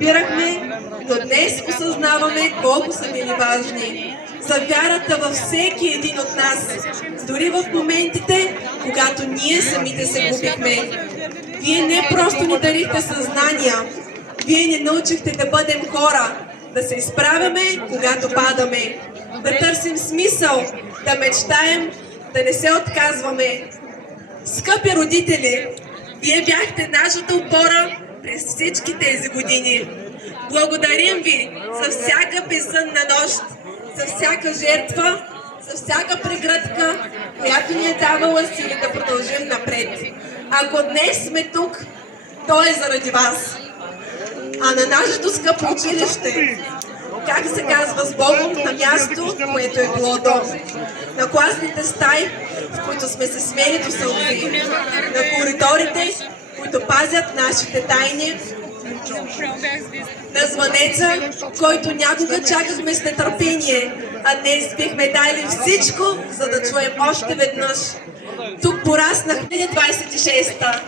Разбирахме, но днес осъзнаваме колко са били важни за вярата във всеки един от нас, дори в моментите, когато ние самите се губихме. Вие не просто ни дарихте съзнания, вие ни научихте да бъдем хора, да се изправяме, когато падаме, да търсим смисъл, да мечтаем, да не се отказваме. Скъпи родители, вие бяхте нашата опора през всички тези години. Благодарим ви за всяка безсънна нощ, за всяка жертва, за всяка прегръдка, която ни е давала сили да продължим напред. Ако днес сме тук, то е заради вас. А на нашето скъпо училище, как се казва, с Богом на място, което е било дом. На класните стаи, в които сме се смели до сълзи. На коридорите, които пазят нашите тайни. На звънеца, който някога чакахме с нетърпение, а днес бихме дали всичко, за да чуем още веднъж. Тук пораснах 26-та.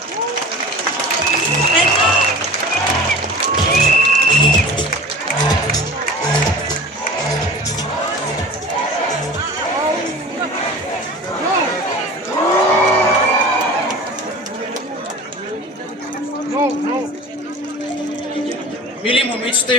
Мили момичета и